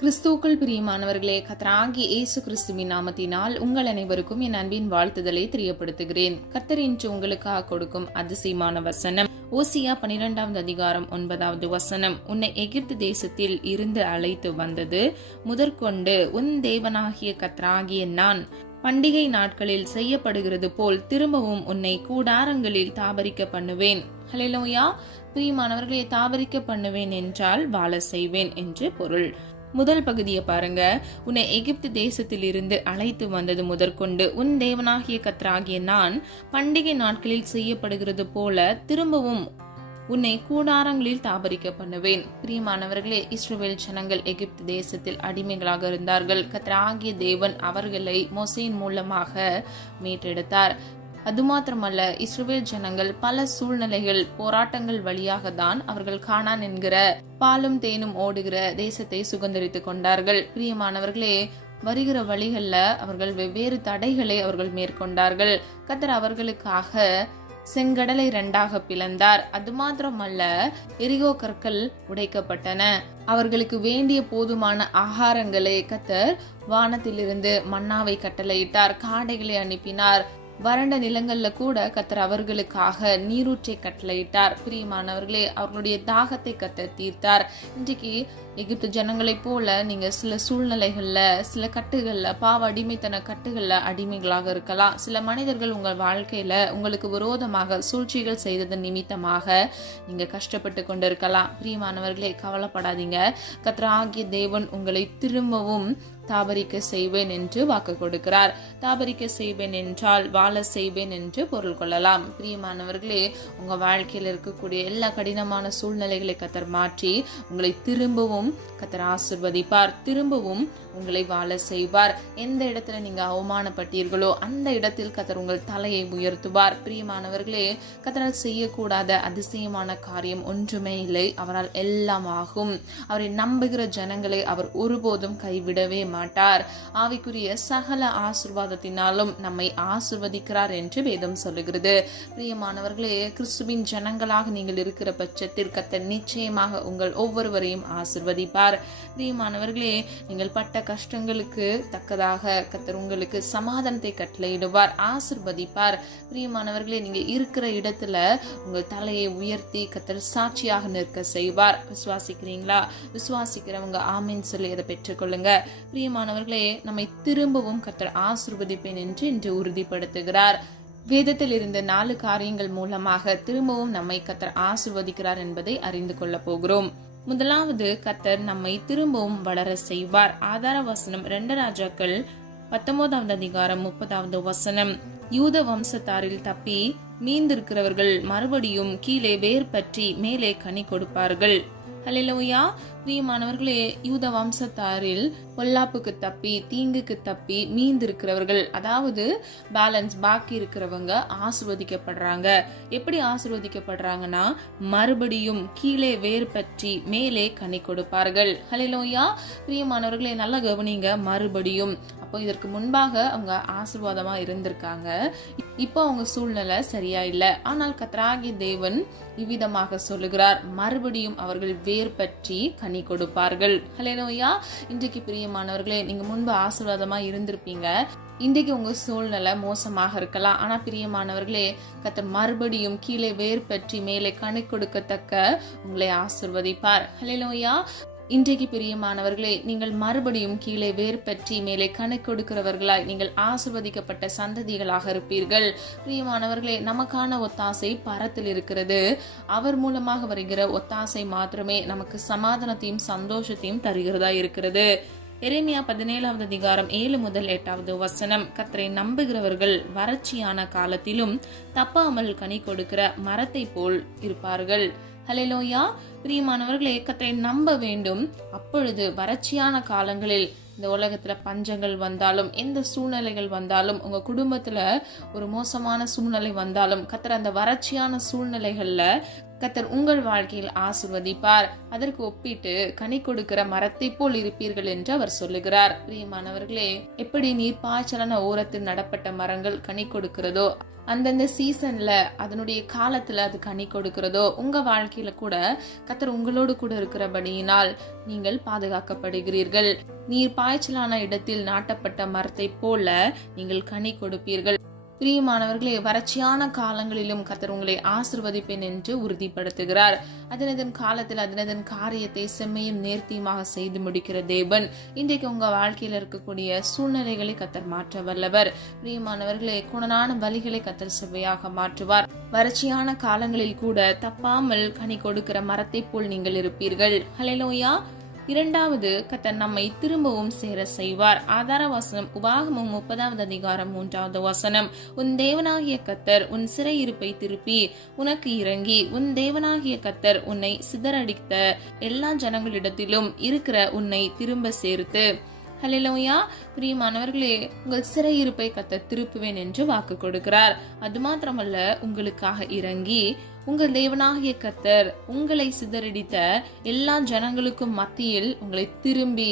கிறிஸ்துவுக்குள் பிரியமானவர்களே, கர்த்தராகிய இயேசு கிறிஸ்துவின் நாமத்தினால் உங்கள் அனைவருக்கும் என் அன்பின் வாழ்த்துதலை தெரியப்படுத்துகிறேன். கர்த்தர் இன்று உங்களுக்காக கொடுக்கும் அதிசயமான வசனம் ஓசியா 12வது அதிகாரம் 9வது வசனம். உன்னை எகிப்து தேசத்தில் இருந்து அழைத்து வந்தது முதற்கொண்டு உன் தேவனாகிய கர்த்தராகிய நான் பண்டிகை நாட்களில் செய்யப்படுகிறது போல் திரும்பவும் உன்னை கூடாரங்களில் தாபரிக்க பண்ணுவேன். ஹல்லேலூயா. பிரியமானவர்களே, தாபரிக்க பண்ணுவேன் என்றால் வாழ செய்வேன் என்று பொருள். முதல் பகுதியை பாருங்க. உன்னை எகிப்து தேசத்தில் இருந்து அழைத்து வந்தது முதற்கொண்டு உன் தேவனாகிய கர்த்தராகிய நான் பண்டிகை நாட்களில் செய்யப்படுகிறது போல திரும்பவும் உன்னை கூடாரங்களில் தாபரிக்க பண்ணுவேன். பிரியமானவர்களே, இஸ்ரவேல் ஜனங்கள் எகிப்து தேசத்தில் அடிமைகளாக இருந்தார்கள். கர்த்தராகிய தேவன் அவர்களை மோசேயின் மூலமாக மீட்டெடுத்தார். அது மாத்திரமல்ல, இஸ்ரவேல் ஜனங்கள் பல சூழ்நிலைகள் போராட்டங்கள் வழியாக தான் அவர்கள் கானான் என்கிற பாலும் தேனும் ஓடுகிற தேசத்தை சுதந்திரித்துக் கொண்டார்கள். பிரியமானவர்களே, வருகிற வழிகள்ல அவர்கள் வெவ்வேறு தடைகளை அவர்கள் மேற்கொண்டார்கள். கர்த்தர் அவர்களுக்காக செங்கடலை 2ஆக பிளந்தார். அது மாத்திரமல்ல, எரிகோ கற்கள் உடைக்கப்பட்டன. அவர்களுக்கு வேண்டிய போதுமான ஆகாரங்களை கர்த்தர் வானத்திலிருந்து மன்னாவை கட்டளையிட்டார், காடைகளை அனுப்பினார். வறண்ட நிலங்கள்ல கூட கர்த்தர் அவர்களுக்காக நீரூற்றை கட்டளையிட்டார். பிரியமானவர்களே, அவர்களுடைய தாகத்தை கர்த்தர் தீர்த்தார். இன்றைக்கு எகிப்து ஜனங்களை போல நீங்க சில சூழ்நிலைகள்ல, சில கட்டுகள்ல, பாவ அடிமைத்தன கட்டுகள்ல அடிமைகளாக இருக்கலாம். சில மனிதர்கள் உங்கள் வாழ்க்கையில உங்களுக்கு விரோதமாக சூழ்ச்சிகள் செய்தது நிமித்தமாக நீங்க கஷ்டப்பட்டு கொண்டிருக்கலாம். பிரியமானவர்களே, கவலைப்படாதீங்க. கர்த்தராகிய தேவன் உங்களை திரும்பவும் தாபரிக்க செய்வேன் என்று வாக்கு கொடுக்கிறார். தாபரிக்க செய்வேன் என்றால் வாழ செய்வேன் என்று பொருள் கொள்ளலாம். பிரியமானவர்களே, உங்க வாழ்க்கையில் இருக்கக்கூடிய எல்லா கடினமான சூழ்நிலைகளை கர்த்தர் மாற்றி உங்களை திரும்பவும் கர்த்தர் ஆசீர்வதிப்பார். திரும்பவும் உங்களை வாழ செய்வார். எந்த இடத்துல நீங்க அவமானப்பட்டீர்களோ அந்த இடத்தில் கர்த்தர் உங்கள் தலையை உயர்த்துவார். பிரியமானவர்களே, கர்த்தரால் செய்யக்கூடாத அதிசயமான காரியம் ஒன்றுமே இல்லை. அவரால் எல்லாம் ஆகும். அவரை நம்புகிற ஜனங்களை அவர் ஒருபோதும் கைவிடவே மாட்டார். ஆவிக்குரிய சகல ஆசீர்வாதத்தினாலும் நம்மை ஆசீர்வதிக்கிறார் என்று வேதம் சொல்லுகிறது. பிரியமானவர்களே, கிறிஸ்துவின் ஜனங்களாக நீங்கள் இருக்கிற பட்சத்தில் கர்த்தர் நிச்சயமாக உங்கள் ஒவ்வொருவரையும் ஆசீர்வதிப்பார். பிரியமானவர்களே, நீங்கள் பட்ட கஷ்டங்களுக்கு தக்கதாக கர்த்தர் உங்களுக்கு சமாதானத்தை கட்டளையிடுவார், ஆசீர்வதிப்பார். பிரியமானவர்களே, நீங்க இருக்கிற இடத்துல உங்கள் தலையை உயர்த்தி கர்த்தர் சாட்சியாக நிற்க செய்வார். விசுவாசிக்கிறீங்களா? விசுவாசிக்கிறவங்க ஆமீன் சொல்லி அதை பெற்றுக்கொள்ளுங்க. பிரியமானவர்களே, நம்மை திரும்பவும் கர்த்தர் ஆசீர்வதிப்பேன் என்று இன்று உறுதிப்படுத்துகிறார். வேதத்தில் இருந்த 4 காரியங்கள் மூலமாக திரும்பவும் நம்மை கர்த்தர் ஆசீர்வதிக்கிறார் என்பதை அறிந்து கொள்ள போகிறோம். முதலாவது, கர்த்தர் நம்மை திரும்பவும் வளர செய்வார். ஆதார வசனம் 2 ராஜாக்கள் 19வது அதிகாரம் 30வது வசனம். யூத வம்சத்தாரில் தப்பி மீந்திருக்கிறவர்கள் மறுபடியும் கீழே வேர் பற்றி மேலே கனி கொடுப்பார்கள். ஹல்லேலூயா. பிரியமானவர்களே, யூத வம்சத்தாரில் பொல்லாப்புக்கு தப்பி, தீங்குக்கு தப்பி மீந்திருக்கிறவர்கள், அதாவது பேலன்ஸ் பாக்கி இருக்கிறவங்க ஆசீர்வதிக்கப்படுறாங்க. எப்படி ஆசீர்வதிக்கப்படுறாங்கன்னா, மறுபடியும் கீழே வேர் பற்றி மேலே கனி கொடுப்பார்கள். ஹல்லேலூயா. பிரியமானவர்களே, நல்லா கவனிங்க. மறுபடியும், அப்போ இதற்கு முன்பாக அவங்க ஆசீர்வாதமா இருந்திருக்காங்க. இப்போ அவங்க சூழ்நிலை சரியா இல்ல. ஆனால் கர்த்தராகிய தேவன் இவ்விதமாக சொல்லுகிறார், மறுபடியும் அவர்கள் வேர் பற்றி கனி கொடுப்பார்கள். ஹல்லேலூயா. இன்றைக்கு பிரியமானவர்களே, நீங்க முன்பு ஆசீர்வாதமா இருந்திருப்பீங்க. இன்றைக்கு உங்க சூழ்நிலை மோசமாக இருக்கலாம். ஆனா பிரியமானவர்களே, கர்த்தர் மறுபடியும் கீழே வேர் பற்றி மேலே கனி கொடுக்கத்தக்க உங்களை ஆசீர்வதிப்பார். ஹல்லேலூயா. இன்றைக்கு பிரியமானவர்களே, நீங்கள் மறுபடியும் கீழே வேர் பற்றி மேலே கனி கொடுக்கிறவர்களாய் நீங்கள் ஆசீர்வதிக்கப்பட்ட சந்ததிகளாக இருப்பீர்கள். பிரியமானவர்களே, நமக்கான ஒத்தாசை பரத்தில் இருக்கிறது. அவர் மூலமாக வருகிற ஒத்தாசை மாத்திரமே நமக்கு சமாதானத்தையும் சந்தோஷத்தையும் தருகிறதா இருக்கிறது. எரேமியா 17வது அதிகாரம் 7 முதல் 8வது வசனம். கர்த்தரை நம்புகிறவர்கள் வறட்சியான காலத்திலும் தப்பாமல் கனி கொடுக்கிற மரத்தை போல் இருப்பார்கள். ஹல்லேலூயா. பிரியமானவர்களே, கர்த்தரை நம்ப வேண்டும். அப்பொழுது வறட்சியான காலங்களில், இந்த உலகத்துல பஞ்சங்கள் வந்தாலும், எந்த சூழ்நிலைகள் வந்தாலும், உங்க குடும்பத்துல ஒரு மோசமான சூழ்நிலை வந்தாலும், கர்த்தர் அந்த வறட்சியான சூழ்நிலைகள்ல கர்த்தர் உங்கள் வாழ்க்கையில் ஆசீர்வதிப்பார். அதற்கு ஒப்பிட்டு கனி கொடுக்கிற மரத்தை போல் இருப்பீர்கள் என்று அவர் சொல்லுகிறார். பிரியமானவர்களே, எப்படி நீர் பாய்ச்சலான ஓரத்தில் நடப்பட்ட மரங்கள் கனி கொடுக்கிறதோ அந்தந்த சீசன்ல அதனுடைய காலத்துல அது கனி கொடுக்கிறதோ, உங்க வாழ்க்கையில கூட கர்த்தர் உங்களோடு கூட இருக்கிறபடியினால் நீங்கள் பாதுகாக்கப்படுகிறீர்கள். நீர் பாய்ச்சலான இடத்தில் நாட்டப்பட்ட மரத்தை போல நீங்கள் கனி கொடுப்பீர்கள். பிரியமானவர்களே, வறட்சியான காலங்களிலும் கர்த்தர் உங்களை ஆசீர்வதிப்பேன் என்று உறுதிப்படுத்துகிறார். அதனதன் காலத்தில் அதனதன் காரியத்தை செம்மையும் நேர்த்தியுமாக செய்து முடிக்கிற தேவன் இன்றைக்கு உங்க வாழ்க்கையில இருக்கக்கூடிய சூழ்நிலைகளை கர்த்தர் மாற்ற வல்லவர். பிரியமானவர்களே, குணனான வழிகளை கர்த்தர் செவ்வையாக மாற்றுவார். வறட்சியான காலங்களில் கூட தப்பாமல் கனி கொடுக்கிற மரத்தை போல் நீங்கள் இருப்பீர்கள். ஹல்லேலூயா. இரண்டாவது, கர்த்தர் நம்மை திரும்பவும் சேர செய்வார். ஆதார வசனம் உபாகமம் 30வது அதிகாரம் 3வது வசனம். உன் தேவனாகிய கர்த்தர் உன் சிறையிருப்பை திருப்பி உனக்கு இறங்கி, உன் தேவனாகிய கர்த்தர் உன்னை சிதறடித்த எல்லா ஜனங்களிடத்திலும் இருக்கிற உன்னை திரும்ப சேர்த்து. ஹல்லேலூயா. பிரியமானவர்களே, உங்கள் சிறையிருப்பை கர்த்தர் திருப்புவேன் என்று வாக்கு கொடுக்கிறார். அது மாத்திரமல்ல, உங்களுக்காக இறங்கி உங்கள் தேவனாகிய கர்த்தர் உங்களை சிதறடித்த எல்லா ஜனங்களுக்கும் மத்தியில் உங்களை திரும்பி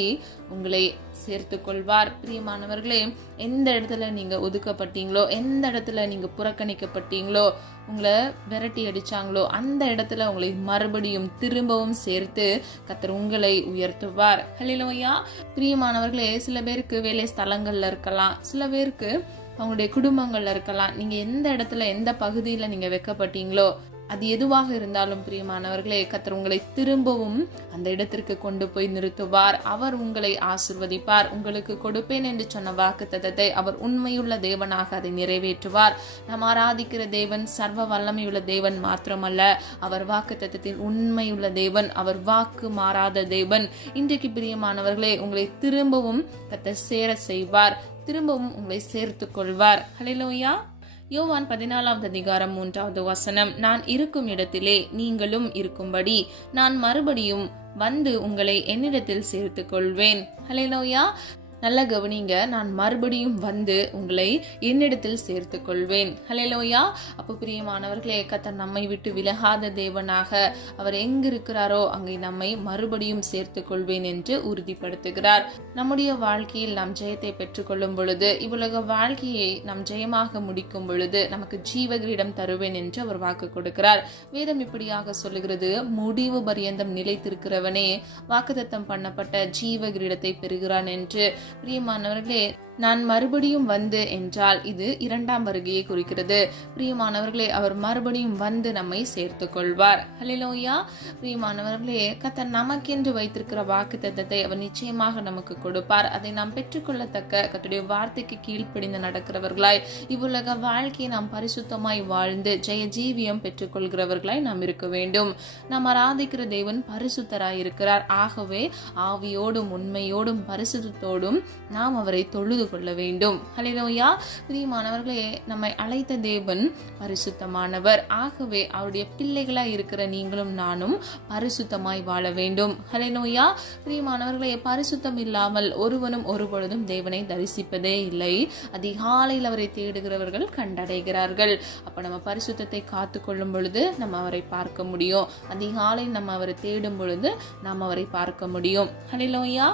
உங்களை சேர்த்து கொள்வார். பிரியமானவர்களே, எந்த இடத்துல நீங்க ஒதுக்கப்பட்டீங்களோ, எந்த இடத்துல நீங்க புறக்கணிக்கப்பட்டீங்களோ, உங்களை விரட்டி அடிச்சாங்களோ, அந்த இடத்துல உங்களை மறுபடியும் திரும்பவும் சேர்த்து கர்த்தர் உங்களை உயர்த்துவார். ஹல்லேலூயா. பிரியமானவர்களே, சில பேருக்கு வேலை ஸ்தலங்கள்ல இருக்கலாம், சில பேருக்கு அவங்களுடைய குடும்பங்கள்ல இருக்கலாம். நீங்க எந்த இடத்துல எந்த பகுதியில நீங்க வைக்கப்பட்டீங்களோ, அது எதுவாக இருந்தாலும் பிரியமானவர்களே, கர்த்தர் உங்களை திரும்பவும் அந்த இடத்திற்கு கொண்டு போய் நிறுத்துவார். அவர் உங்களை ஆசீர்வதிப்பார். உங்களுக்கு கொடுப்பேன் என்று சொன்ன வாக்குத்தத்தத்தை அவர் உண்மையுள்ள தேவனாக அதை நிறைவேற்றுவார். நாம் ஆராதிக்கிற தேவன் சர்வ வல்லமையுள்ள தேவன் மாத்திரமல்ல, அவர் வாக்குத்தத்தத்தில் உண்மையுள்ள தேவன், அவர் வாக்கு மாறாத தேவன். இன்றைக்கு பிரியமானவர்களே, உங்களை திரும்பவும் கர்த்தர் சேர செய்வார், திரும்பவும் உங்களை சேர்த்து கொள்வார். ஹல்லேலூயா. யோவான் 14வது அதிகாரம் 3வது வசனம். நான் இருக்கும் இடத்திலே நீங்களும் இருக்கும்படி நான் மறுபடியும் வந்து உங்களை என்னிடத்தில் சேர்த்து கொள்வேன். ஹல்லேலூயா. நல்ல கவனிங்க, நான் மறுபடியும் வந்து உங்களை என்னிடத்தில் சேர்த்து கொள்வேன். ஹல்லேலூயா. அப்போ பிரியமானவர்களே, கர்த்தர் நம்மை விட்டு விலகாத தேவனாக அவர் எங்கு இருக்கிறாரோ அங்கே நம்மை மறுபடியும் சேர்த்து கொள்வேன் என்று உறுதிப்படுத்துகிறார். நம்முடைய வாழ்க்கையில் நாம் ஜெயத்தை பெற்றுக்கொள்ளும் பொழுது, இவ்வுலக வாழ்க்கையை நாம் ஜெயமாக முடிக்கும் பொழுது நமக்கு ஜீவகிரீடம் தருவேன் என்று அவர் வாக்கு கொடுக்கிறார். வேதம் இப்படியாக சொல்லுகிறது, முடிவு பரியந்தம் நிலைத்திருக்கிறவனே வாக்குத்தத்தம் பண்ணப்பட்ட ஜீவகிரீடத்தை பெறுகிறான் என்று. பிரியமானவர்களே, நான் மறுபடியும் வந்து என்றால் இது இரண்டாம் வருகையை குறிக்கிறது. பிரியமானவர்களே, அவர் மறுபடியும் வந்து நம்மை சேர்த்து கொள்வார். ஹல்லேலூயா. பிரியமானவர்களே, கர்த்தர் நமக்கென்று வைத்திருக்கிற வாக்குத்தத்தத்தை அவர் நிச்சயமாக நமக்கு கொடுப்பார். அதை நாம் பெற்றுக்கொள்ளத்தக்க கர்த்தருடைய வார்த்தைக்கு கீழ்ப்படிந்து நடக்கிறவர்களாய், இவ்வுலக வாழ்க்கையை நாம் பரிசுத்தமாய் வாழ்ந்து ஜெய ஜீவியம் பெற்றுக்கொள்கிறவர்களாய் நாம் இருக்க வேண்டும். நாம் ஆராதிக்கிற தேவன் பரிசுத்தராய் இருக்கிறார். ஆகவே ஆவியோடும் உண்மையோடும் பரிசுத்தத்தோடும் நாம் அவரை தொழுது கொள்ள வேண்டும். ஹல்லேலூயா. பிரியமானவர்களே, நம்மை அழைத்த தேவன் பரிசுத்தமானவர். ஆகவே அவருடைய பிள்ளைகளாய் இருக்கிற நீங்களும் நானும் பரிசுத்தமாய் வாழ வேண்டும். ஹல்லேலூயா. பிரியமானவர்களே, பரிசுத்தம் இல்லாமல் ஒருவனும் ஒருபொழுதும் தேவனை தரிசிப்பதே இல்லை. அதிகாலையில் அவரை தேடுகிறவர்கள் கண்டடைகிறார்கள். அப்ப நம்ம பரிசுத்தத்தை காத்து கொள்ளும் பொழுது நம்ம அவரை பார்க்க முடியும். அதிகாலையில் நம்ம அவரை தேடும் பொழுது நாம் அவரை பார்க்க முடியும். ஹல்லேலூயா.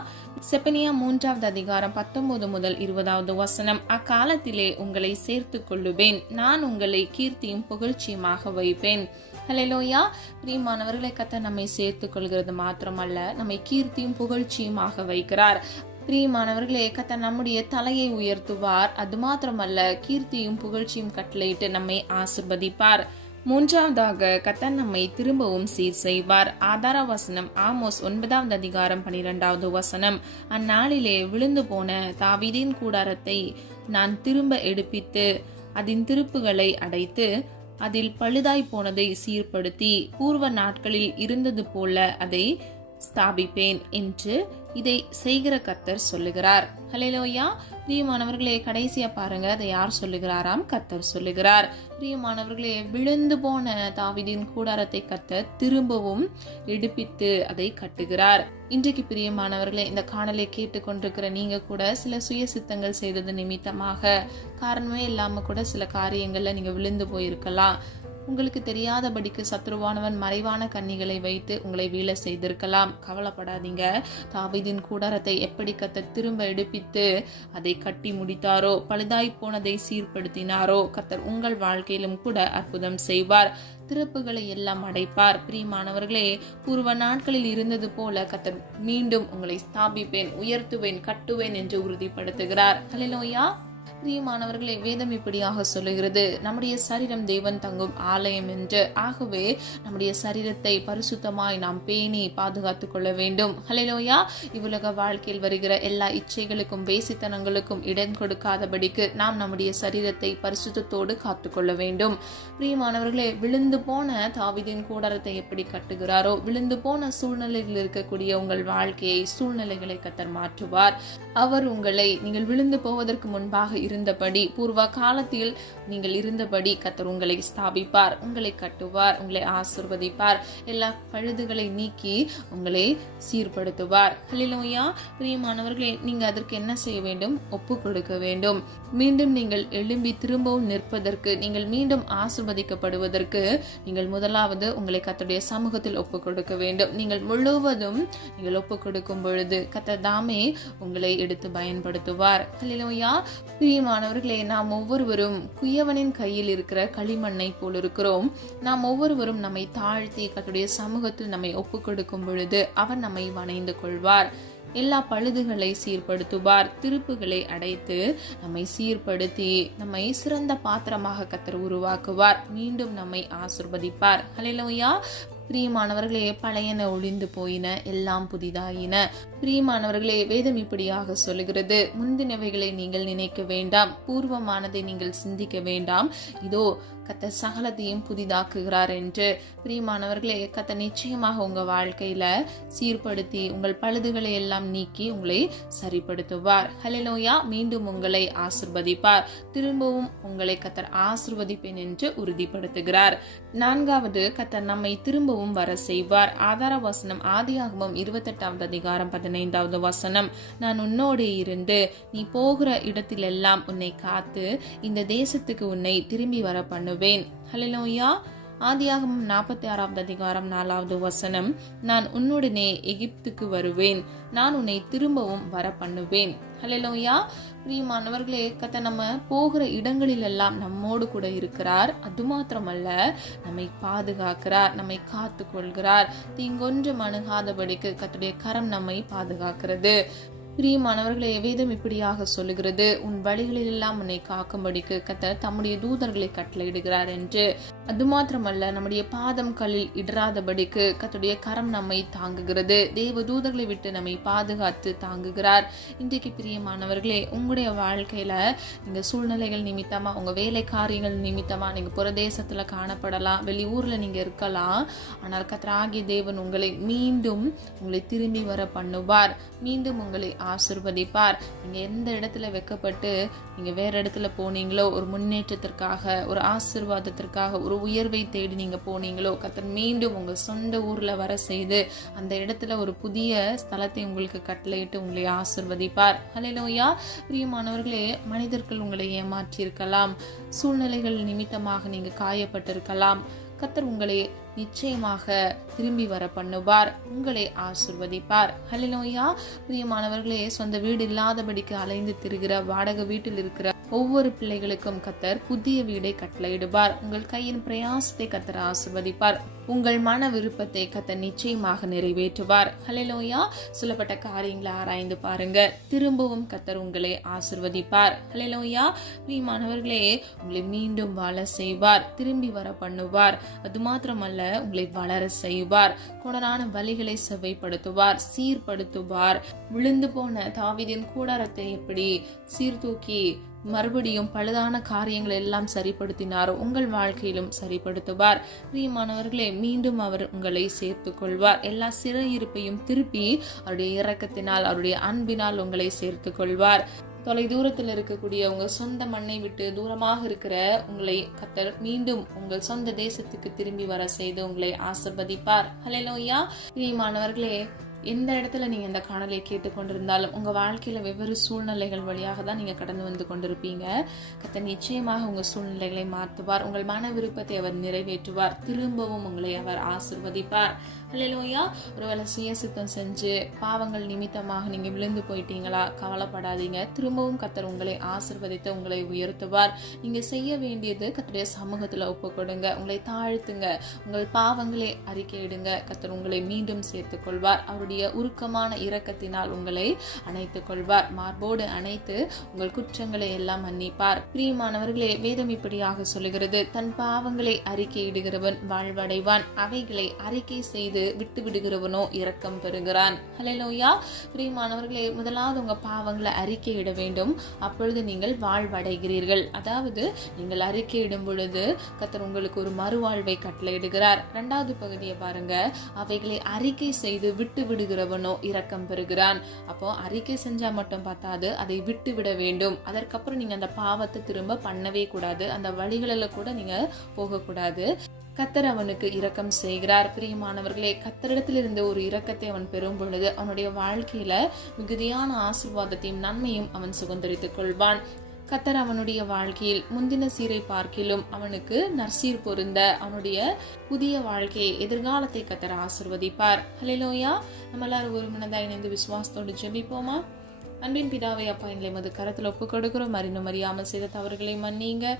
செப்பனியா 3வது அதிகாரம் 19 முதல் 20வது வசனம். அக்காலத்திலே உங்களை சேர்த்து கொள்ளுவேன், நான் உங்களை கீர்த்தியும் புகழ்ச்சியுமாக வைப்பேன். ஹல்லேலூயா. பிரியமானவர்களை, கர்த்தர் நம்மை சேர்த்து கொள்கிறது மாத்திரமல்ல, நம்மை கீர்த்தியும் புகழ்ச்சியுமாக வைக்கிறார். பிரியமானவர்களே, கர்த்தர் நம்முடைய தலையை உயர்த்துவார். அது மாத்திரமல்ல, கீர்த்தியும் புகழ்ச்சியும் கட்டளையிட்டு நம்மை ஆசீர்வதிப்பார். மூன்றாவதாக, கர்த்தர் நம்மை திரும்பவும் சீர் செய்வார். ஆதார வசனம் ஆமோஸ் 9வது அதிகாரம் 12வது வசனம். அந்நாளிலே விழுந்து போன தாவீதின் கூடாரத்தை நான் திரும்ப எடுப்பித்து அதன் திருப்புகளை அடைத்து அதில் பழுதாய் போனதை சீர்படுத்தி பூர்வ நாட்களில் இருந்தது போல அதை ஸ்தாபிப்பேன் என்று இதை செய்கிற கர்த்தர் சொல்லுகிறார். ஹல்லேலூயா. பிரியமானவர்களே, கடைசியா பாருங்க, அதை யார் சொல்லுகிறாராம்? கர்த்தர் சொல்லுகிறார். பிரியமானவர்களே, விழுந்து போன தாவீதின் கூடாரத்தை கர்த்தர் திரும்பவும் எடுப்பித்து அதை கட்டுகிறார். இன்றைக்கு பிரியமானவர்களே, இந்த காணலை கேட்டுக்கொண்டிருக்கிற நீங்க கூட சில சுய சித்தங்கள் செய்தது நிமித்தமாக காரணமே இல்லாம கூட சில காரியங்கள்ல நீங்க விழுந்து போயிருக்கலாம். உங்களுக்கு தெரியாதபடிக்கு சத்ருவானவன் மறைவான கன்னிகளை வைத்து உங்களை வீழ செய்திருக்கலாம். கவலைப்படாதீங்க. தாவீதின் கூடாரத்தை எப்படி கர்த்தர் திரும்ப எடுப்பித்து அதை கட்டி முடித்தாரோ, பழுதாய் போனதை சீர்படுத்தினாரோ, கர்த்தர் உங்கள் வாழ்க்கையிலும் கூட அற்புதம் செய்வார். திறப்புகளை எல்லாம் அடைப்பார். பிரியமானவர்களே, பூர்வ நாட்களில் இருந்தது போல கர்த்தர் மீண்டும் உங்களை ஸ்தாபிப்பேன், உயர்த்துவேன், கட்டுவேன் என்று உறுதிப்படுத்துகிறார். ஹல்லேலூயா. பிரியமானவர்களே, வேதம் இப்படியாக சொல்லுகிறது, நம்முடைய சரீரம் தேவன் தங்கும் ஆலயம் என்று. ஆகவே நம்முடைய சரீரத்தை பரிசுத்தமாய் நாம் பேணி பாதுகாத்துக் கொள்ள வேண்டும். ஹல்லேலூயா. இவ்வுலக வாழ்க்கையில் வருகிற எல்லா இச்சைகளுக்கும் வேசித்தனங்களுக்கும் இடம் கொடுக்காதபடிக்கு நாம் நம்முடைய சரீரத்தை பரிசுத்தத்தோடு காத்துக்கொள்ள வேண்டும். பிரியமானவர்களே, விழுந்து போன தாவீதின் கூடாரத்தை எப்படி கட்டுகிறாரோ, விழுந்து போன சூழ்நிலையில் இருக்கக்கூடிய உங்கள் வாழ்க்கையை, சூழ்நிலைகளை கர்த்தர் மாற்றுவார். அவர் உங்களை நீங்கள் விழுந்து போவதற்கு முன்பாக இருந்தபடி, பூர்வ காலத்தில் நீங்கள் இருந்தபடி கர்த்தர் உங்களை ஸ்தாபிப்பார், உங்களை கட்டுவார், உங்களை ஆசீர்வதிப்பார், எல்லா பழுதுகளை நீக்கி உங்களை சீர்படுத்துவார். ஹல்லேலூயா. பிரியமானவர்களே, நீங்க அதற்கு என்ன செய்ய வேண்டும்? ஒப்பு கொடுக்க வேண்டும். மீண்டும் நீங்கள் எழும்பி திரும்பவும் நிற்பதற்கு, நீங்கள் மீண்டும் ஆசீர்வதிக்கப்படுவதற்கு நீங்கள் முதலாவது உங்களை கர்த்தருடைய சமூகத்தில் ஒப்பு கொடுக்க வேண்டும். நீங்கள் முழுவதும் நீங்கள் ஒப்பு கொடுக்கும் பொழுது கர்த்தர் தாமே உங்களை எடுத்து பயன்படுத்துவார். ஹல்லேலூயா. பிரியமானவர்களே, நாம் ஒவ்வொருவரும் குயவனின் கையில் இருக்கிற களிமண்ணை போல் இருக்கிறோம். நாம் ஒவ்வொருவரும் நம்மை தாழ்த்தி கர்த்தருடைய சமூகத்தில் நம்மை ஒப்பு கொடுக்கும் பொழுது அவர் நம்மை வணைந்து கொள்வார். எல்லா பழுதுகளை சீர்படுத்துவார். திருப்புகளை அடைத்து நம்மை சீர்படுத்தி நம்மை சிறந்த பாத்திரமாக கர்த்தர் உருவாக்குவார். மீண்டும் நம்மை ஆசீர்வதிப்பார். ஹல்லேலூயா. பிரியமானவர்களே, பழையன ஒழிந்து போயின, எல்லாம் புதிதாயின. பிரியமானவர்களே, வேதம் இப்படியாக சொல்லுகிறது, முந்தினவைகளை நீங்கள் நினைக்க வேண்டாம், பூர்வமானதை நீங்கள் சிந்திக்க வேண்டாம், இதோ கர்த்தர் சகலத்தையும் புதிதாக்குகிறார் என்று. பிரியமானவர்களே, கர்த்தர் நிச்சயமாக உங்க வாழ்க்கையில சீர்படுத்தி உங்கள் பழுதுகளை எல்லாம் நீக்கி உங்களை சரிப்படுத்துவார். ஹல்லேலூயா. மீண்டும் உங்களை ஆசீர்வதிப்பார். திரும்பவும் உங்களை கர்த்தர் ஆசீர்வதிப்பேன் என்று உறுதிப்படுத்துகிறார். நான்காவது, கர்த்தர் நம்மை திரும்பவும் வர செய்வார். ஆதார வசனம் ஆதியாகமம் 28வது அதிகாரம் 15வது வசனம். நான் உன்னோடு இருந்து நீ போகிற இடத்திலெல்லாம் உன்னை காத்து இந்த தேசத்துக்கு உன்னை திரும்பி வர பண்ணுவேன். ஹல்லேலூயா. ஆதியாகமம் 46வது அதிகாரம் 4வது வசனம். நான் உன்னுடனே எகிப்துக்கு வருவேன், நான் உன்னை திரும்பவும் வர பண்ணுவேன். ஹல்லேலூயா. பிரியமானவர்களே, கர்த்தர் நம்ம போகிற இடங்களில் எல்லாம் நம்மோடு கூட இருக்கிறார். அது மாத்திரமல்ல, நம்மை பாதுகாக்கிறார், நம்மை காத்து கொள்கிறார். தீங்கொன்றும் அணுகாதபடிக்கு கர்த்தருடைய கரம் நம்மை பாதுகாக்கிறது. பிரியமானவர்களே, வேதம் இப்படியாக சொல்லுகிறது, உன் வழிகளில் எல்லாம் உன்னை காக்கும்படிக்கு கர்த்தர் தம்முடைய தூதர்களை கட்டளையிடுகிறார் என்று. அது மாத்திரமல்ல, நம்முடைய பாதம் கல்லில் இடராதபடிக்கு கர்த்தருடைய கரம் நம்மை தாங்குகிறது. தேவ தூதர்களை விட்டு நம்மை பாதுகாத்து தாங்குகிறார். இன்றைக்கு பிரியமானவர்களே, உங்களுடைய வாழ்க்கையில நீங்க சூழ்நிலைகள் நிமித்தமா, உங்க வேலை காரியங்கள் நிமித்தமா நீங்க புறதேசத்துல காணப்படலாம், வெளியூர்ல நீங்க இருக்கலாம். ஆனால் கர்த்தராகிய தேவன் உங்களை மீண்டும் உங்களை திரும்பி வர பண்ணுவார். மீண்டும் உங்களை ஆசீர்வதிப்பார். நீங்க எந்த இடத்துல வெக்கப்பட்டு நீங்க வேற இடத்துல போனீங்களோ, ஒரு முன்னேற்றத்திற்காக, ஒரு ஆசீர்வாதத்திற்காக, ஒரு உயர்வை தேடி நீங்க போனீங்களோ, கர்த்தர் மீண்டும் உங்க சொந்த ஊர்ல வர செய்து அந்த இடத்துல ஒரு புதிய ஸ்தலத்தை உங்களுக்கு கட்டளையிட்டு உங்களை ஆசீர்வதிப்பார். ஹல்லேலூயா. பிரியமானவர்களே, மனிதர்கள் உங்களை ஏமாற்றி இருக்கலாம், சூழ்நிலைகள் நிமித்தமாக நீங்க காயப்பட்டிருக்கலாம். கர்த்தர் உங்களை நிச்சயமாக திரும்பி வர பண்ணுவார், உங்களை ஆசீர்வதிப்பார். ஹல்லேலூயா. பிரியமானவர்களே, சொந்த வீடு இல்லாதபடிக்கு அலைந்து திரிகிற, வாடகை வீட்டில் இருக்கிற ஒவ்வொரு பிள்ளைகளுக்கும் கர்த்தர் புதிய வீடை கட்டளையிடுவார். உங்கள் கையின் பிரயாசத்தை கர்த்தர் ஆசீர்வதிப்பார். உங்கள் மன விருப்பத்தை கர்த்தர் நிச்சயமாக நிறைவேற்றுவார். ஹல்லேலூயா. சொல்லப்பட்ட காரியங்களை ஆராய்ந்து பாருங்க. திரும்பவும் கர்த்தர் உங்களை ஆசீர்வதிப்பார். ஹல்லேலூயா. பிரியமானவர்களே, உங்களை மீண்டும் வாழ செய்வார், திரும்பி வர பண்ணுவார். அது மாத்திரமல்ல, உங்களை வளர செய்வார். கோணலான வழிகளை செவ்வைப்படுத்துவார், சீர்படுத்துவார். விழுந்து போன தாவீதின் கூடாரத்தை எப்படி சீர்தூக்கி மறுபடியும் பழுதான காரியங்கள் எல்லாம் சரிப்படுத்தினாரோ, உங்கள் வாழ்க்கையிலும் சரிப்படுத்துவார். பிரியமானவர்களே, மீண்டும் அவர் உங்களை சேர்த்து கொள்வார். எல்லா சிறையிருப்பையும் திருப்பி அவருடைய இரக்கத்தினால், அவருடைய அன்பினால் உங்களை சேர்த்து கொள்வார். தொலை தூரத்தில் இருக்கக்கூடிய உங்க சொந்த மண்ணை விட்டு தூரமாக இருக்கிற உங்களை கர்த்தர் மீண்டும் உங்கள் சொந்த தேசத்துக்கு திரும்பி வர செய்து உங்களை ஆசீர்வதிப்பார். ஹல்லேலூயா. பிரியமானவர்களே, எந்த இடத்துல நீங்க இந்த காணொலியை கேட்டுக்கொண்டிருந்தாலும் உங்க வாழ்க்கையில வெவ்வேறு சூழ்நிலைகள் வழியாக தான் நீங்க கடந்து வந்து கொண்டிருப்பீங்க. கர்த்தர் நிச்சயமாக உங்க சூழ்நிலைகளை மாற்றுவார். உங்கள் மன விருப்பத்தை அவர் நிறைவேற்றுவார். திரும்பவும் உங்களை அவர் ஆசீர்வதிப்பார். அல்லேலூயா. ஒருவேளை சுயசித்தம் செஞ்சு பாவங்கள் நிமித்தமாக நீங்க விழுந்து போயிட்டீங்களா? கவலைப்படாதீங்க. திரும்பவும் கர்த்தர் உங்களை ஆசீர்வதித்து உங்களை உயர்த்துவார். நீங்க செய்ய வேண்டியது கர்த்தருடைய சமூகத்துல ஒப்பு கொடுங்க. உங்களை தாழ்த்துங்க. உங்கள் பாவங்களை அறிக்கையிடுங்க. கர்த்தர் உங்களை மீண்டும் சேர்த்துக் கொள்வார். அவருடைய உருக்கமான இரக்கத்தினால் உங்களை அணைத்துக் கொள்வார். மார்போடு அணைத்து உங்கள் குற்றங்களை எல்லாம் மன்னிப்பார். பிரியமானவர்களே, வேதம் இப்படியாக சொல்லுகிறது, தன் பாவங்களை அறிக்கையிடுகிறவன் வாழ்வடைவான், அவைகளை அறிக்கை செய்து விட்டு விடுகிறவனோ இரக்கம் பெறுகிறான். ஹல்லேலூயா. பிரியமானவர்களே, முதலாவது உங்க பாவங்களை அறிக்கையிட வேண்டும். அப்பொழுது நீங்கள் வாழ்வடைகிறீர்கள். அதாவது நீங்கள் அறிக்கையிடும் பொழுது கர்த்தர் உங்களுக்கு ஒரு மறுவாழ்வை கட்டளையிடுகிறார். இரண்டாவது பகுதியை பாருங்க, அவைகளை அறிக்கை செய்து விட்டு விடுகிறவனோ இரக்கம் பெறுகிறான். அப்போ அறிக்கை செஞ்சா மட்டும் பார்த்தாது, அதை விட்டு விட வேண்டும். அதற்கப்புறம் நீங்க அந்த பாவத்தை திரும்ப பண்ணவே கூடாது. அந்த வழிகளில கூட நீங்க போகக்கூடாது. கர்த்தர் அவனுக்கு இரக்கம் செய்கிறார். பிரியமானவர்களே, கர்த்தரிடத்திலிருந்து ஒரு இரக்கத்தை அவன் பெறும் பொழுது அவனுடைய வாழ்க்கையில மிகுதியான ஆசீர்வாதத்தையும் நன்மையும் அவன் சுதந்திரித்துக் கொள்வான். கர்த்தர் அவனுடைய வாழ்க்கையில் முந்தின சீரை பார்க்கிலும் அவனுக்கு நற்சீர் பொருந்த அவனுடைய புதிய வாழ்க்கையை, எதிர்காலத்தை கர்த்தர் ஆசீர்வதிப்பார். ஹல்லேலூயா. நம்ம எல்லாரும் ஒரு மனதாய் இணைந்து விசுவாசத்தோடு ஜெபிப்போமா? அன்பின் பிதாவே, அப்பா, எங்களை மது கரத்தில் ஒப்பு கொடுக்கிறோம். அறிந்தும் அறியாமல் செய்த தவறுகளை மன்னிங்க.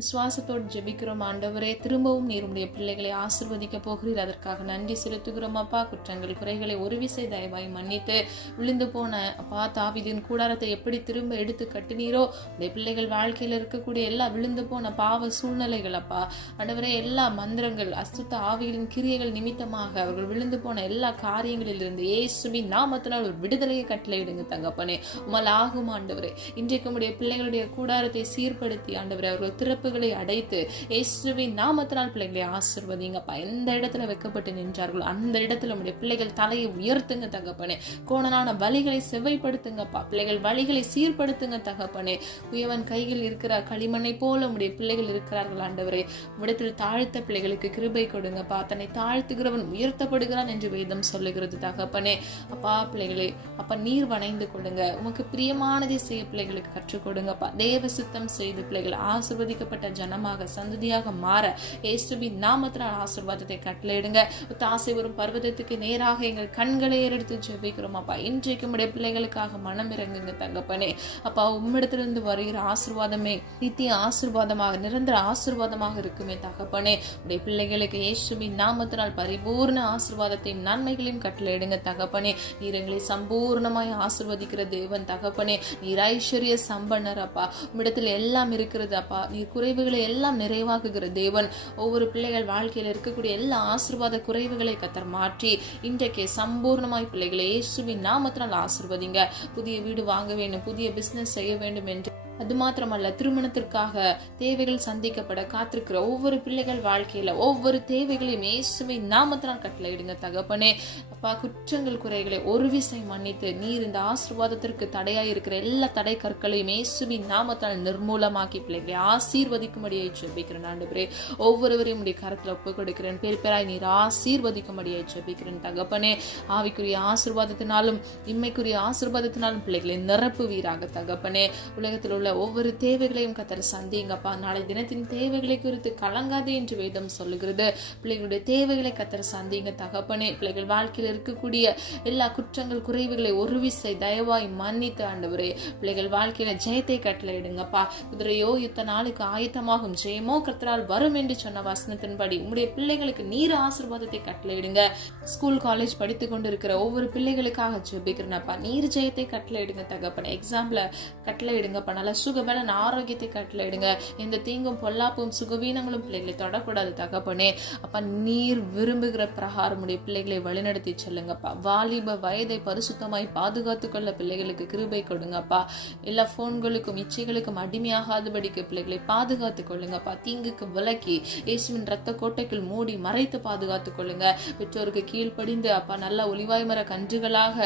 விசுவாசத்தோடு ஜெபிக்கிறோம் ஆண்டவரே. திரும்பவும் நீர் உடைய பிள்ளைகளை ஆசீர்வதிக்க போகிறீர். அதற்காக நன்றி செலுத்துகிறோம் அப்பா. குற்றங்கள் குறைகளை ஒரு விசை தயவாய் மன்னித்து விழுந்து போன அப்பா தாவீதின் கூடாரத்தை எப்படி திரும்ப எடுத்து கட்டினீரோ, உடைய பிள்ளைகள் வாழ்க்கையில இருக்கக்கூடிய எல்லா விழுந்து போன பாவ சூழ்நிலைகள் அப்பா ஆண்டவரே, எல்லா மந்திரங்கள், அசுத்த ஆவிகளின் கிரியைகள் நிமித்தமாக அவர்கள் விழுந்து போன எல்லா காரியங்களிலிருந்து இயேசுவின் நாமத்தினால் ஒரு விடுதலையை கட்டளையிடுங்க தகப்பனே. உம்மால் ஆகும் ஆண்டவரே. இன்றைக்கு உடைய பிள்ளைகளுடைய கூடாரத்தை சீர்படுத்தி ஆண்டவரே, அவர்கள் திறப்புகளை அடைத்து இயேசுவின் நாமத்தினால் பிள்ளைகளை ஆசீர்வதிங்கப்பா. எந்த இடத்துல வைக்கப்பட்டு நின்றார்களோ அந்த இடத்துல உடைய பிள்ளைகள் தலையை உயர்த்துங்க தகப்பனே. கோணலான வழிகளை செவ்வைப்படுத்துங்கப்பா. பிள்ளைகள் வழிகளை சீர்படுத்துங்க தகப்பனே. உயவன் கையில் இருக்கிற களிமண்ணை போல உடைய பிள்ளைகள் இருக்கிறார்கள் ஆண்டவரே. உம்மிடத்தில் தாழ்த்த பிள்ளைகளுக்கு கிருபை கொடுங்கப்பா. தன்னை தாழ்த்துகிறவன் உயர்த்தப்படுகிறான் என்று வேதம் சொல்லுகிறது தகப்பனே. அப்பா, பிள்ளைகளை அப்ப நீர் வணைந்து கொடுங்க. உமக்கு பிரியமானதை செய்ய பிள்ளைகளுக்கு கற்றுக் கொடுங்கப்பா. தேவ சித்தம் செய்து பிள்ளைகள் ஆசீர்வதிக்கப்பட்ட ஜனமாக, சந்ததியாக மாற இயேசுவின் நாமத்தினால் ஆசீர்வாதத்தை கட்டளையிடுங்க. தாசை வரும் பர்வதத்துக்கு நேராக எங்கள் கண்களை ஏறெடுத்து ஜெபிக்கிறோம் அப்பா. இன்றைக்கு உம்முடைய பிள்ளைகளுக்காக மனம் இறங்குங்க தகப்பனே. அப்பா, உம்மிடத்திலிருந்து வருகிற ஆசீர்வாதமே நித்திய ஆசீர்வாதமாக, நிரந்தர ஆசீர்வாதமாக இருக்குமே தகப்பனே. உடைய பிள்ளைகளுக்கு இயேசுவின் நாமத்தினால் பரிபூர்ண ஆசீர்வாதத்தையும் நன்மைகளையும் கட்டளையிடுங்க தகப்பனே. நீர் எங்களை சம்பூர்ணமாய் ஆசீர்வதிக்கிற தேவன் தகப்பனே. நீர் ஐஸ்வர்ய சம்பன்னர் அப்பா. உம்மிடத்தில் எல்லாம் இருக்கிறது அப்பா. நீர் குறைவுகளை எல்லாம் நிறைவாக்குகிற தேவன். ஒவ்வொரு பிள்ளைகள் வாழ்க்கையில் இருக்கக்கூடிய எல்லா ஆசீர்வாத குறைவுகளை கர்த்தர் மாற்றி இன்றைக்கு சம்பூர்ணமாய் பிள்ளைகளை இயேசுவின் நாமத்தினால் ஆசீர்வதிங்க. புதிய வீடு வாங்க வேண்டும், புதிய பிசினஸ் செய்ய வேண்டும் என்று, அது மாத்திரமல்ல, திருமணத்திற்காக தேவைகள் சந்திக்கப்பட காத்திருக்கிற ஒவ்வொரு பிள்ளைகள் வாழ்க்கையில ஒவ்வொரு தேவைகளையும் இயேசுவின் நாமத்தினால் கட்டளையிடுங்க தகப்பனே. அப்பா, குற்றங்கள் குறைகளை ஒரு விசை மன்னித்து நீர் இந்த ஆசீர்வாதத்திற்கு தடையாய் இருக்கிற எல்லா தடை கற்களையும் இயேசுவின் நாமத்தால் நிர்மூலமாக்கி பிள்ளைகளை ஆசீர்வதிக்கும்படியாய் ஜெபிக்கிறேன் ஆண்டவரே. ஒவ்வொருவரையும் உடைய கரத்துல ஒப்பு கொடுக்கிறேன். பேர் பேராய் நீர் ஆசீர்வதிக்கும்படியாய் ஜெபிக்கிறேன் தகப்பனே. ஆவிக்குரிய ஆசீர்வாதத்தினாலும் இம்மைக்குரிய ஆசீர்வாதத்தினாலும் பிள்ளைகளை நிரப்புவீராக தகப்பனே. உலகத்தில் உள்ள ஒவ்வொரு தேவைகளையும் கர்த்தர் சந்திங்கப்பா. நாளை தினத்தின் தேவைகளை குறித்து கலங்காதே என்று வேதம் சொல்லுகிறது. பிள்ளைகளுடைய தேவைகளை கர்த்தர் சந்திங்க தகப்பனே. பிள்ளைகள் வாழ்க்கையில் இருக்கக்கூடிய எல்லா குற்றங்கள் குறைவுகளை ஒரு விசை தயவாய் மன்னித்து ஆண்டவரே, பிள்ளைகள் வாழ்க்கையில ஜெயத்தை கட்டளையிடுங்கப்பா. குதிரையோ யுத்த நாளுக்கு ஆயத்தமாகும், ஜெயமோ கர்த்தரால் வரும் என்று சொன்ன வசனத்தின்படி உம்முடைய பிள்ளைகளுக்கு நீர் ஆசீர்வாதத்தை கட்டளையிடுங்க. ஸ்கூல் காலேஜ் படித்துக் கொண்டிருக்கிற ஒவ்வொரு பிள்ளைகளுக்காக ஜெபிக்கிறேன்ப்பா. நீர் ஜெயத்தை கட்டளையிடுங்க தகப்பனே. எக்ஸாம்ல கட்டளையிடுங்கப்பா. நல்ல சுகபலன் ஆரோக்கியத்தை கட்டளையிடுங்க. எந்த தீங்கும் பொல்லாப்பும் சுகவீனங்களும் பிள்ளைகளை தொடக்கூடாது தகப்பனே. அப்ப நீர் விரும்புகிற பிரகாரம் உடைய பிள்ளைகளை வழிநடத்தி செல்லுங்கப்பா. வாலிப வயதை பரிசுத்தமாய் பாதுகாத்துக் கொள்ள பிள்ளைகளுக்கு கிருபை கொடுங்கப்பா. எல்லா போன்களுக்கும் இச்சைகளுக்கும் அடிமையாகாதபடிக்கு பிள்ளைகளை பாதுகாத்துக் கொள்ளுங்கப்பா. தீங்குக்கு விலக்கி இயேசுவின் ரத்த கோட்டைக்குள் மூடி மறைத்து பாதுகாத்துக் கொள்ளுங்க. பெற்றோருக்கு கீழ்ப்படிந்து அப்பா நல்ல ஒளிவாய் மர கன்றுகளாக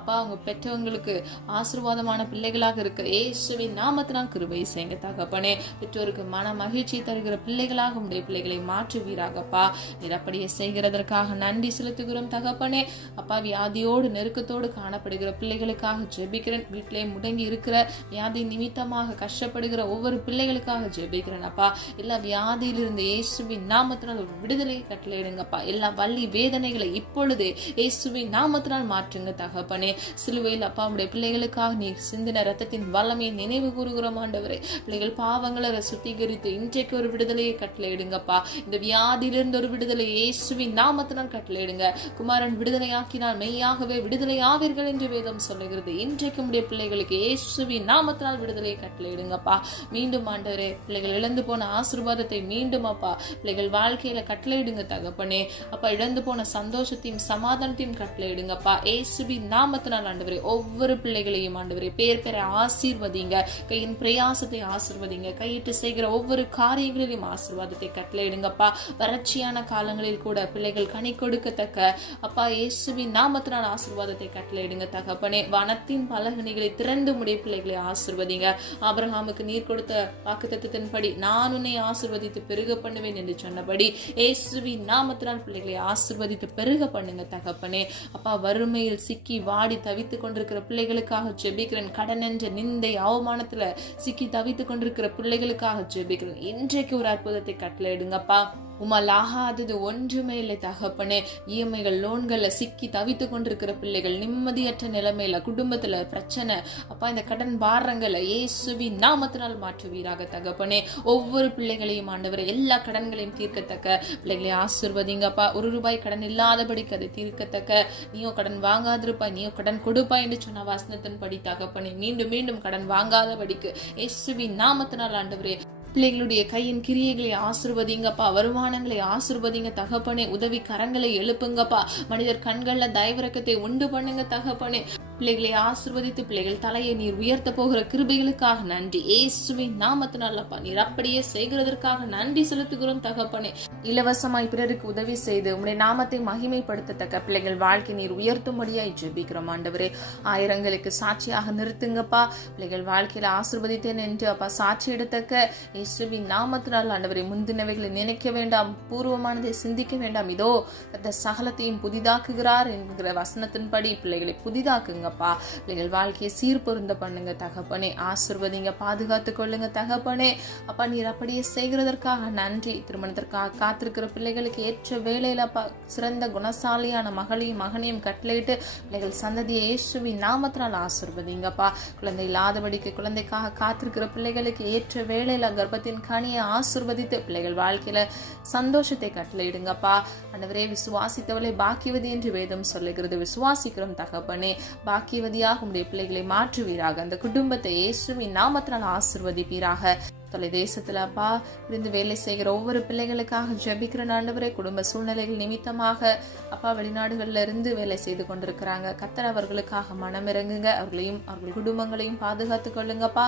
அப்பா அவங்க பெற்றவங்களுக்கு ஆசீர்வாதமான பிள்ளைகளாக இருக்க இயேசுவின் நாம நாமத்தினால் கிருபை செய்யுங்க தகப்பனே. பெற்றோருக்கு மன மகிழ்ச்சி தருகிற பிள்ளைகளாக உடைய பிள்ளைகளை மாற்றுவீராகப்பா. நீர் அப்படியே செய்கிறதற்காக நன்றி செலுத்துகிறோம் தகப்பனே. அப்பா, வியாதியோடு நெருக்கத்தோடு காணப்படுகிற பிள்ளைகளுக்காக ஜெபிக்கிறேன். வீட்டிலே முடங்கி இருக்கிற வியாதி நிமித்தமாக கஷ்டப்படுகிற ஒவ்வொரு பிள்ளைகளுக்காக ஜெபிக்கிறேன் அப்பா. எல்லா வியாதியிலிருந்து இயேசுவின் நாமத்தினால் ஒரு விடுதலை கட்டளையிடுங்கப்பா. எல்லா வலி வேதனைகளை இப்பொழுதே இயேசுவின் நாமத்தினால் மாற்றுங்க தகப்பனே. சிலுவையில் அப்பா உடைய பிள்ளைகளுக்காக நீர் சிந்தின ரத்தத்தின் வல்லமையை நினைவு கூறுகிறோம் ஆண்டவரே. பிள்ளைகள் பாவங்களை சுத்திகரித்து இன்றைக்கு ஒரு விடுதலையை கட்டளையிடுங்கப்பா. இந்த வியாதியிலிருந்து ஒரு விடுதலை இயேசுவின் நாமத்தினால் கட்டளையிடுங்க. குமாரன் விடுதலையாக்கினால் மெய்யாகவே விடுதலை ஆவீர்கள் என்று வேதம் சொல்லுகிறது. இன்றைக்கு உடைய பிள்ளைகளுக்கு இயேசுவின் நாமத்தினால் விடுதலையை கட்டளையிடுங்கப்பா. மீண்டும் ஆண்டவரே, பிள்ளைகள் இழந்து போன ஆசீர்வாதத்தை மீண்டும் அப்பா பிள்ளைகள் வாழ்க்கையில கட்டளையிடுங்க தகப்பனே. அப்பா, இழந்து போன சந்தோஷத்தையும் சமாதானத்தையும் கட்டளையிடுங்கப்பா. இயேசுவின் நாமத்தினால் ஆண்டவரே ஒவ்வொரு பிள்ளைகளையும் ஆண்டவரே பேர் பேரை ஆசீர்வதிங்க. கையின் பிரயாசத்தை ஆசீர்வதிங்க. கையிட்டு செய்கிற ஒவ்வொரு காரியங்களிலும் ஆசீர்வாதத்தை கட்டளையிடுங்கப்பா. வறட்சியான காலங்களில் கூட பிள்ளைகள் கனி கொடுக்கத்தக்க அப்பா இயேசுவின் நாமத்தினால் ஆசீர்வாதத்தை கட்டளையிடுங்க தகப்பனே. வனத்தின் பலகணிகளை திறந்து முடிய பிள்ளைகளை ஆசீர்வதிங்க. ஆபிரகாமுக்கு நீர் கொடுத்த வாக்குத்தத்தத்தின்படி நான் உன்னை ஆசீர்வதித்து பெருக பண்ணுவேன் என்று சொன்னபடி இயேசுவின் நாமத்தினால் பிள்ளைகளை ஆசீர்வதித்து பெருக பண்ணுங்க தகப்பனே. அப்பா, வறுமையில் சிக்கி வாடி தவித்துக் கொண்டிருக்கிற பிள்ளைகளுக்காக ஜெபிக்கிறேன். கடன் என்ற நிந்தை அவமானத்துல சிக்கி தவித்துக் கொண்டிருக்கிற பிள்ளைகளுக்காக ஜெபிக்கிறேன். இன்றைக்கு ஒரு அற்புதத்தை கட்டளையிடுங்கப்பா. உமால் ஆகாதது ஒன்றுமே இல்லை தகப்பனே. இஎம்ஐகள் லோன்கள்ல சிக்கி தவித்து கொண்டிருக்கிற பிள்ளைகள், நிம்மதியற்ற நிலைமையில, குடும்பத்துல பிரச்சனை அப்பா, இந்த கடன் பாரங்களை இயேசுவின் நாமத்தினால் மாற்றுவீராக தகப்பனே. ஒவ்வொரு பிள்ளைகளையும் ஆண்டவரை எல்லா கடன்களையும் தீர்க்கத்தக்க பிள்ளைகளை ஆசீர்வதிங்கப்பா. ₹1 கடன் இல்லாதபடிக்கு அதை தீர்க்கத்தக்க, நீயோ கடன் வாங்காதிருப்பாய், நீயோ கடன் கொடுப்பாய் என்று சொன்ன வசனத்தின் படி தகப்பனே மீண்டும் மீண்டும் கடன் வாங்காதபடிக்கு இயேசுவின் நாமத்தினால் ஆண்டவரே பிள்ளைகளுடைய கையின் கிரியைகளை ஆசீர்வதிங்கப்பா. வருமானங்களை ஆசீர்வதிங்க தகப்பனே. உதவி கரங்களை எழுப்புங்கப்பா. மனிதர் கண்கள்ல தயவிரக்கத்தை உண்டு பண்ணுங்க தகப்பனே. பிள்ளைகளை ஆசீர்வதித்து பிள்ளைகள் தலையை நீர் உயர்த்த போகிற கிருபைகளுக்காக நன்றி. இயேசுவின் நாமத்தினால் அப்பா நீர் அப்படியே செய்கிறதற்காக நன்றி செலுத்துகிறோம் தகப்பனே. இலவசமாய் பிறருக்கு உதவி செய்து உம்முடைய நாமத்தை மகிமைப்படுத்தத்தக்க பிள்ளைகள் வாழ்க்கை நீர் உயர்த்தும்படியாய் ஜெபிக்கிறோம் ஆண்டவரே. ஆயிரங்களுக்கு சாட்சியாக நிறுத்துங்கப்பா. பிள்ளைகள் வாழ்க்கையில ஆசீர்வதித்தேன் என்று அப்பா சாட்சி எடுத்தக்க இயேசுவின் நாமத்தினால் ஆண்டவரை முந்தினவைகளை நினைக்க வேண்டாம், பூர்வமானதை சிந்திக்க வேண்டாம். இதோ அந்த சகலத்தையும் புதிதாக்குகிறார் என்கிற வசனத்தின்படி பிள்ளைகளை புதிதாக்குங்க. பிள்ளைகள் வாழ்க்கையை சீர்பொருந்த பண்ணுங்க தகப்பனே. ஆசீர்வதிங்க, பாதுகாத்து கொள்ளுங்க தகப்பனே. அப்பா நீர் அப்படியே செய்கிறதற்காக நன்றி. திருமணத்திற்காக காத்திருக்கிற பிள்ளைகளுக்கு ஏற்ற வேளையில அப்பா சிறந்த குணசாலியான மகளையும் மகனையும் கட்டளையிட்டு பிள்ளைகள் சந்ததியை இயேசுவின் நாமத்தினால் ஆசீர்வதிங்கப்பா. குழந்தை இல்லாதபடிக்கு குழந்தைக்காக காத்திருக்கிற பிள்ளைகளுக்கு ஏற்ற வேளையில கர்ப்பத்தின் கனியை ஆசீர்வதித்து பிள்ளைகள் வாழ்க்கையில சந்தோஷத்தை கட்டளையிடுங்கப்பா. ஆண்டவரே, விசுவாசித்தவளை பாக்கியவதி என்று வேதம் சொல்லுகிறது. விசுவாசிக்கிறோம் தகப்பனே. பாக்கியவதியாக உடைய பிள்ளைகளை மாற்றுவீராக. அந்த குடும்பத்தை இயேசுவின் நாமத்தினால் ஆசீர்வதிப்பீராக. தொலை தேசத்துல அப்பா இருந்து வேலை செய்கிற ஒவ்வொரு பிள்ளைகளுக்காக ஜெபிக்கிற ஆண்டவரே, குடும்ப சூழ்நிலைகள் நிமித்தமாக அப்பா வெளிநாடுகள்ல இருந்து வேலை செய்து கொண்டிருக்கிறாங்க. கர்த்தர் அவர்களுக்காக மனமிறங்குங்க. அவர்களையும் அவர்கள் குடும்பங்களையும் பாதுகாத்து கொள்ளுங்கப்பா.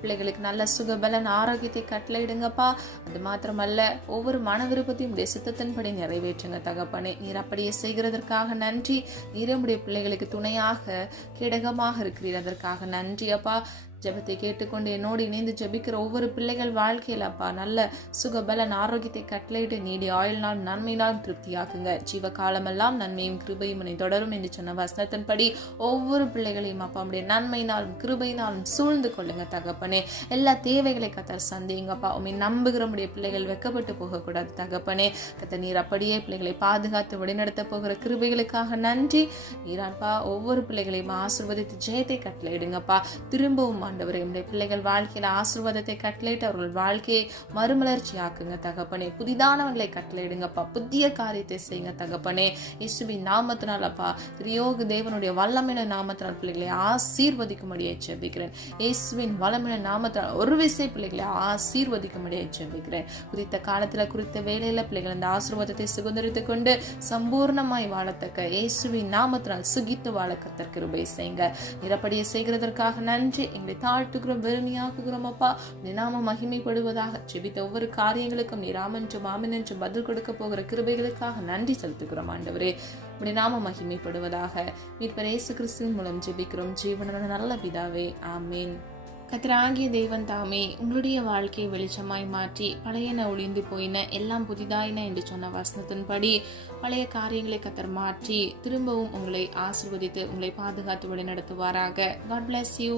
பிள்ளைகளுக்கு நல்ல சுகபலன் ஆரோக்கியத்தை கட்டளையிடுங்கப்பா. அது மாத்திரமல்ல, ஒவ்வொரு மன விருப்பத்தையும் உடைய சித்தத்தின்படி நிறைவேற்றுங்க தகப்பனே. நீர் அப்படியே செய்கிறதற்காக நன்றி. நீரமுடைய பிள்ளைகளுக்கு துணையாக கேடகமாக இருக்கிறீர், அதற்காக நன்றி அப்பா. ஜெபத்தை கேட்டுக்கொண்டு என்னோடு இணைந்து ஜெபிக்கிற ஒவ்வொரு பிள்ளைகள் வாழ்க்கையில் அப்பா நல்ல சுகபலன் ஆரோக்கியத்தை கட்டளையிட்டு நீடி ஆயுள்னால் நன்மையினால் திருப்தியாக்குங்க. ஜீவ காலமெல்லாம் நன்மையும் கிருபையும் தொடரும் என்று சொன்ன வசனத்தின்படி ஒவ்வொரு பிள்ளைகளையும் அப்பா உடைய நன்மையினாலும் கிருபையினாலும் சூழ்ந்து கொள்ளுங்க தகப்பனே. எல்லா தேவைகளை கத்தர் சந்திங்கப்பா. உண்மை நம்புகிற உடைய பிள்ளைகள் வெக்கப்பட்டு போகக்கூடாது தகப்பனே. கத்த நீர் அப்படியே பிள்ளைகளை பாதுகாத்து வழிநடத்த போகிற கிருபைகளுக்காக நன்றி. நீராப்பா ஒவ்வொரு பிள்ளைகளையும் ஆசீர்வதித்து ஜெயத்தை கட்டளையிடுங்கப்பா. திரும்பவும் ஆண்டவரே உம்முடைய பிள்ளைகள் வாழ்க்கையில ஆசீர்வாதத்தை கட்டளையிட்டு அவர்கள் வாழ்க்கையை மறுமலர்ச்சி ஆக்குங்க தகப்பனே. புதிதானவங்களை கட்டளையிடுங்கப்பா. புதிய காரியத்தை செய்யுங்க தகப்பனே. இயேசுவின் நாமத்தினால் அப்பா திரியோக தேவனுடைய வல்லமையான நாமத்தினால் பிள்ளைகளை ஆசீர்வதிக்கும்படியை ஜெபிக்கிறேன். இயேசுவின் வல்லமையான நாமத்தினால் ஒரு விசை பிள்ளைகளை ஆசீர்வதிக்கும்படியை ஜெபிக்கிறேன். குறித்த காலத்துல குறித்த வேளையில பிள்ளைகள் அந்த ஆசீர்வாதத்தை சுதந்திரித்துக் கொண்டு சம்பூர்ணமாய் வாழத்தக்க இயேசுவின் நாமத்தினால் சுகித்து வாழ கர்த்தர் கிருபை செய்யுங்க. நிரப்படியை செய்கிறதற்காக நன்றி. எங்களை தாழ்த்துகிறோம், வெறுமையாக்குகிறோம் அப்பா. நாம மகிமைப்படுவதாக. ஜெபித்த ஒவ்வொரு காரியங்களுக்கும் நீர் ஆமென்றும் ஆமென் என்று பதில் கொடுக்க போகிற கிருபைகளுக்காக நன்றி செலுத்துகிறோம் ஆண்டவரே. நாம மகிமைப்படுவதாக. மீட்பர் இயேசு கிறிஸ்துவின் மூலம் ஜெபிக்கிறோம் ஜீவனுள்ள நல்ல பிதாவே, ஆமென். கர்த்தராகிய தேவன் தாமே உங்களுடைய வாழ்க்கையை வெளிச்சமாய் மாற்றி பழையன ஒளிந்து போயின எல்லாம் புதிதாயின என்று சொன்ன வசனத்தின்படி பழைய காரியங்களை கர்த்தர் மாற்றி திரும்பவும் உங்களை ஆசீர்வதித்து உங்களை பாதுகாத்து வழி நடத்துவாராக. God bless you.